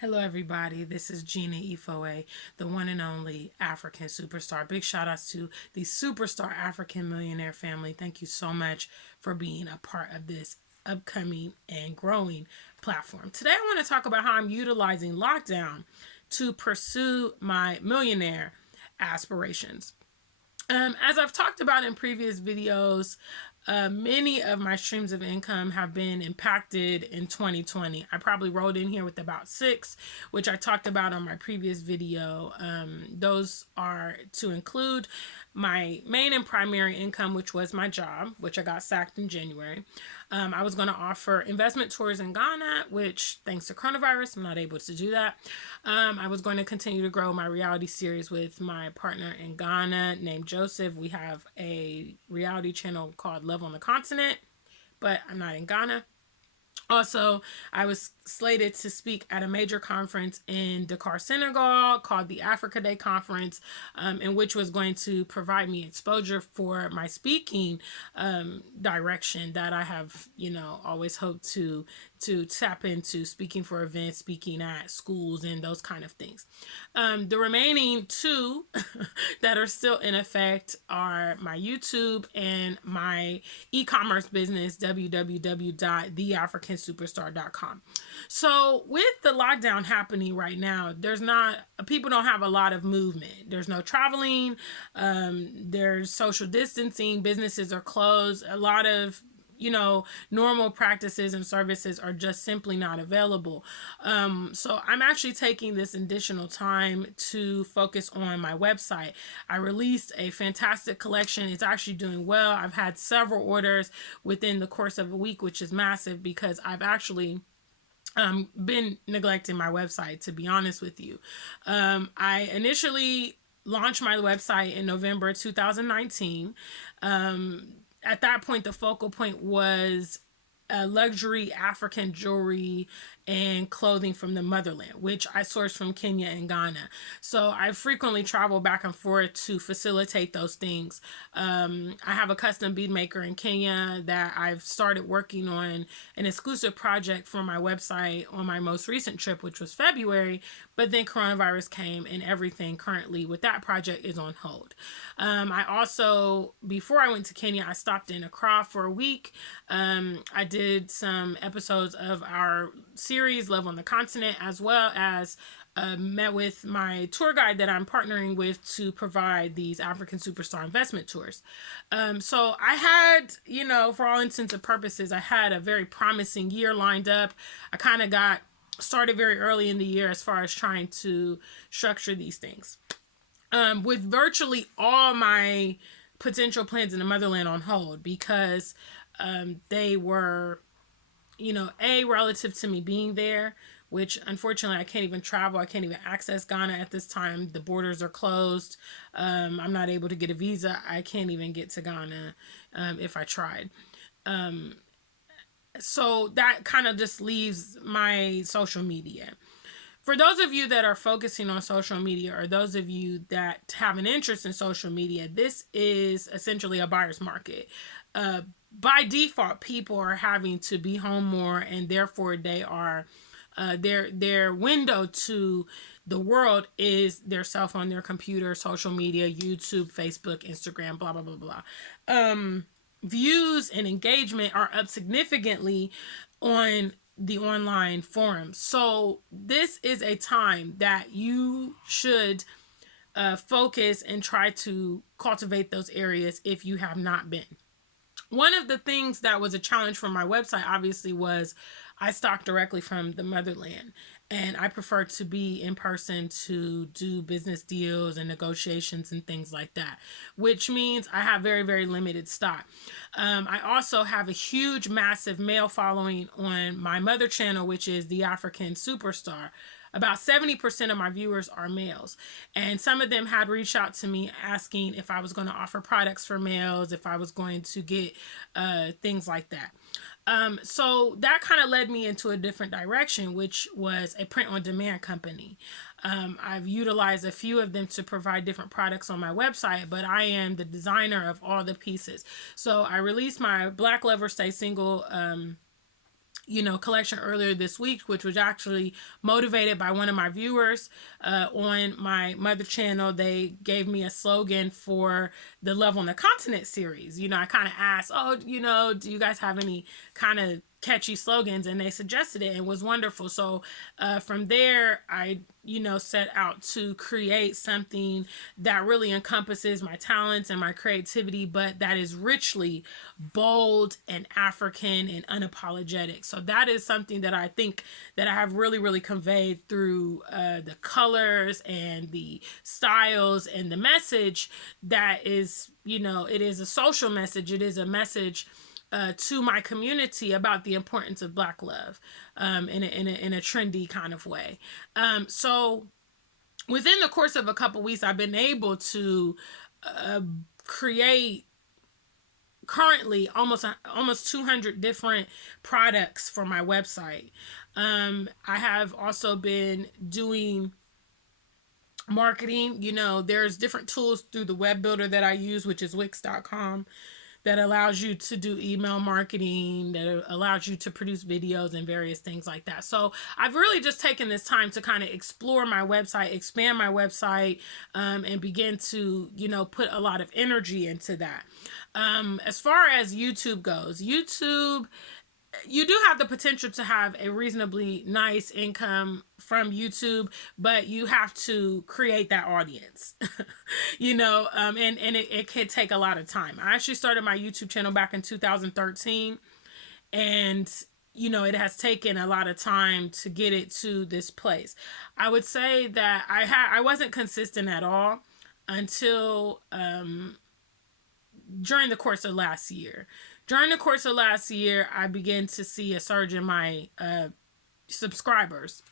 Hello, everybody. This is Gina Ifoe, the one and only African superstar. Big shout outs to the superstar African millionaire family. Thank you so much for being a part of this upcoming and growing platform. Today, I want to talk about how I'm utilizing lockdown to pursue my millionaire aspirations. As I've talked about in previous videos, many of my streams of income have been impacted in 2020. I probably rolled in here with about six, which I talked about on my previous video. Those are to include my main and primary income, which was my job, which I got sacked in January. I was going to offer investment tours in Ghana, which thanks to coronavirus, I'm not able to do that. I was going to continue to grow my reality series with my partner in Ghana named Joseph. We have a reality channel called Love on the Continent, but I'm not in Ghana. Also, I was slated to speak at a major conference in Dakar, Senegal, called the Africa Day Conference, in which was going to provide me exposure for my speaking direction that I have, always hoped to tap into, speaking for events, speaking at schools, and those kind of things. The remaining two that are still in effect are my YouTube and my e-commerce business, www.theafricansuperstar.com. So with the lockdown happening right now, people don't have a lot of movement. There's no traveling. There's social distancing. Businesses are closed. A lot of normal practices and services are just simply not available. So I'm actually taking this additional time to focus on my website. I released a fantastic collection. It's actually doing well. I've had several orders within the course of a week, which is massive because I've actually been neglecting my website, to be honest with you. I initially launched my website in November 2019. At that point, the focal point was luxury African jewelry and clothing from the motherland, which I source from Kenya and Ghana. So I frequently travel back and forth to facilitate those things. I have a custom bead maker in Kenya that I've started working on an exclusive project for my website on my most recent trip, which was February, but then coronavirus came and everything currently with that project is on hold. I also, before I went to Kenya, I stopped in Accra for a week. I did some episodes of our series Love on the Continent, as well as met with my tour guide that I'm partnering with to provide these African Superstar investment tours. So I had, for all intents and purposes, I had a very promising year lined up. I kind of got started very early in the year as far as trying to structure these things. With virtually all my potential plans in the motherland on hold because they were, relative to me being there, which unfortunately I can't even travel. I can't even access Ghana at this time. The borders are closed. I'm not able to get a visa. I can't even get to Ghana if I tried. So that kind of just leaves my social media. For those of you that are focusing on social media or those of you that have an interest in social media, this is essentially a buyer's market. By default, people are having to be home more, and therefore they are their window to the world is their cell phone, their computer, social media, YouTube, Facebook, Instagram, blah blah blah blah. Views and engagement are up significantly on the online forums. So this is a time that you should focus and try to cultivate those areas if you have not been. One of the things that was a challenge for my website, obviously, was I stock directly from the motherland. And I prefer to be in person to do business deals and negotiations and things like that, which means I have very, very limited stock. I also have a huge, massive male following on my mother channel, which is the African Superstar. About 70% of my viewers are males, and some of them had reached out to me asking if I was going to offer products for males, if I was going to get things like that. So that kind of led me into a different direction, which was a print on demand company. I've utilized a few of them to provide different products on my website, but I am the designer of all the pieces. So I released my Black Lover Stay Single collection earlier this week, which was actually motivated by one of my viewers on my mother channel. They gave me a slogan for the Love on the Continent series. I kind of asked, oh, do you guys have any kind of catchy slogans? And they suggested it, and it was wonderful. So from there, I set out to create something that really encompasses my talents and my creativity, but that is richly bold and African and unapologetic. So that is something that I think that I have really, really conveyed through the colors and the styles and the message. That is, it is a social message. It is a message to my community about the importance of Black love in a trendy kind of way. So within the course of a couple weeks, I've been able to create currently almost 200 different products for my website. I have also been doing marketing. There's different tools through the web builder that I use, which is Wix.com, that allows you to do email marketing, that allows you to produce videos and various things like that. So I've really just taken this time to kind of explore my website, expand my website, and begin to, put a lot of energy into that. As far as YouTube goes, you do have the potential to have a reasonably nice income from YouTube, but you have to create that audience, and it can take a lot of time. I actually started my YouTube channel back in 2013, and it has taken a lot of time to get it to this place. I would say that I wasn't consistent at all until during the course of last year. During the course of last year, I began to see a surge in my subscribers,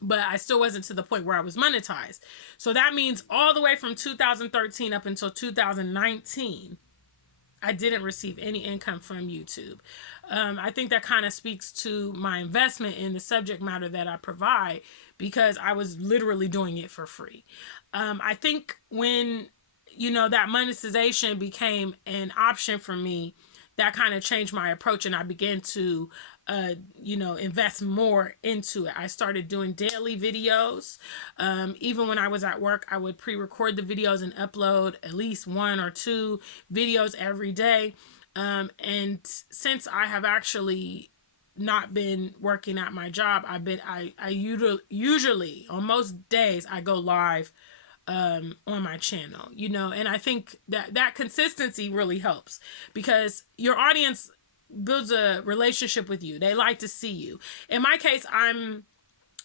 but I still wasn't to the point where I was monetized. So that means all the way from 2013 up until 2019, I didn't receive any income from YouTube. I think that kind of speaks to my investment in the subject matter that I provide, because I was literally doing it for free. I think when, that monetization became an option for me, that kind of changed my approach, and I began to, invest more into it. I started doing daily videos. Even when I was at work, I would pre-record the videos and upload at least 1 or 2 videos every day. And since I have actually not been working at my job, I usually on most days I go live on my channel, and I think that consistency really helps, because your audience builds a relationship with you. They like to see you. In my case, I'm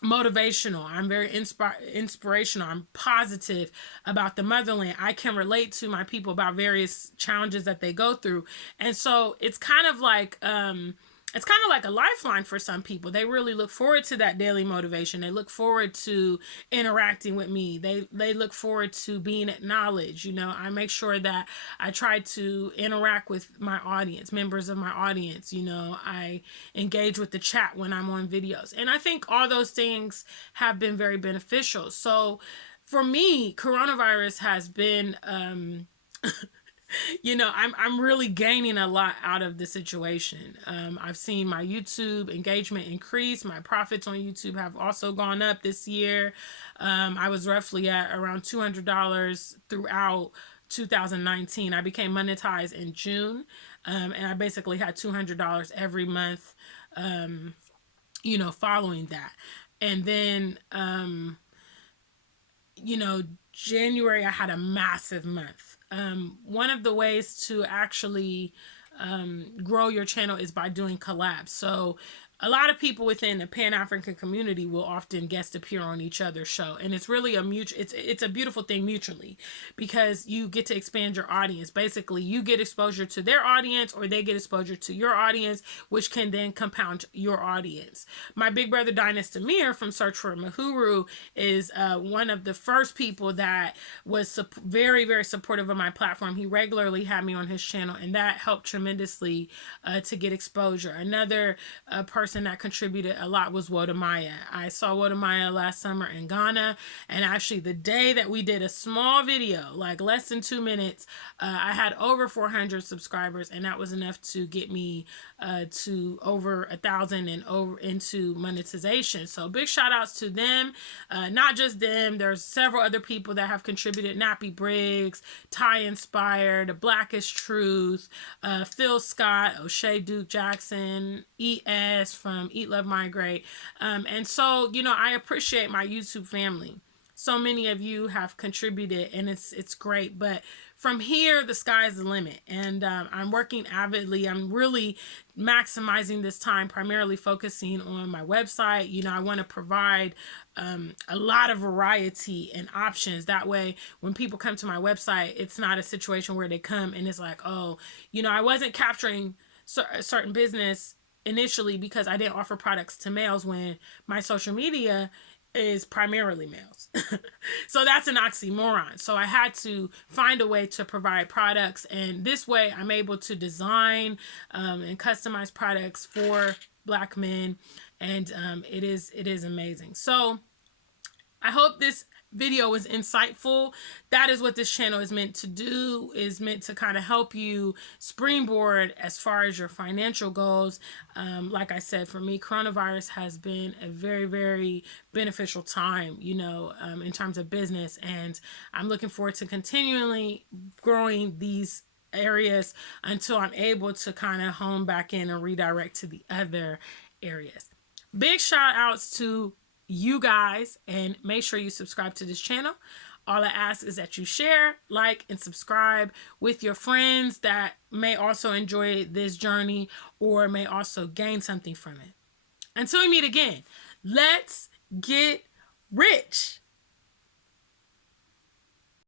motivational. I'm very inspirational. I'm positive about the motherland. I can relate to my people about various challenges that they go through. And so it's kind of like a lifeline for some people. They really look forward to that daily motivation. They look forward to interacting with me. They look forward to being acknowledged. I make sure that I try to interact with my audience, members of my audience. I engage with the chat when I'm on videos. And I think all those things have been very beneficial. So for me, coronavirus has been I'm really gaining a lot out of the situation. I've seen my YouTube engagement increase. My profits on YouTube have also gone up this year. I was roughly at around $200 throughout 2019. I became monetized in June, and I basically had $200 every month, following that. And then, January, I had a massive month. One of the ways to actually grow your channel is by doing collabs. So a lot of people within the Pan-African community will often guest appear on each other's show, and it's really it's a beautiful thing mutually, because you get to expand your audience. Basically, you get exposure to their audience, or they get exposure to your audience, which can then compound your audience. My big brother Dynas Demir from Search for Mahuru is one of the first people that was very, very supportive of my platform. He regularly had me on his channel, and that helped tremendously to get exposure. Another person person that contributed a lot was Wodamaya. I saw Wodamaya last summer in Ghana, and actually the day that we did a small video, like less than 2 minutes, I had over 400 subscribers, and that was enough to get me to over 1,000 and over into monetization. So big shout outs to them. Not just them, there's several other people that have contributed. Nappy Briggs, Ty Inspired, Blackest Truth, Phil Scott, O'Shea Duke Jackson, ES from Eat Love Migrate. And so, I appreciate my YouTube family. So many of you have contributed, and it's great. But from here, the sky's the limit. And I'm working avidly. I'm really maximizing this time, primarily focusing on my website. I want to provide a lot of variety and options. That way, when people come to my website, it's not a situation where they come and it's like, oh, I wasn't capturing a certain business initially because I didn't offer products to males when my social media is primarily males. So that's an oxymoron. So I had to find a way to provide products, and this way I'm able to design and customize products for Black men, and it is amazing. So I hope this video was insightful. That is what this channel is meant to do, is meant to kind of help you springboard as far as your financial goals. Like I said, for me, coronavirus has been a very, very beneficial time, in terms of business. And I'm looking forward to continually growing these areas until I'm able to kind of hone back in and redirect to the other areas. Big shout outs to you guys, and make sure you subscribe to this channel. All I ask is that you share, like, and subscribe with your friends that may also enjoy this journey or may also gain something from it. Until we meet again, let's get rich.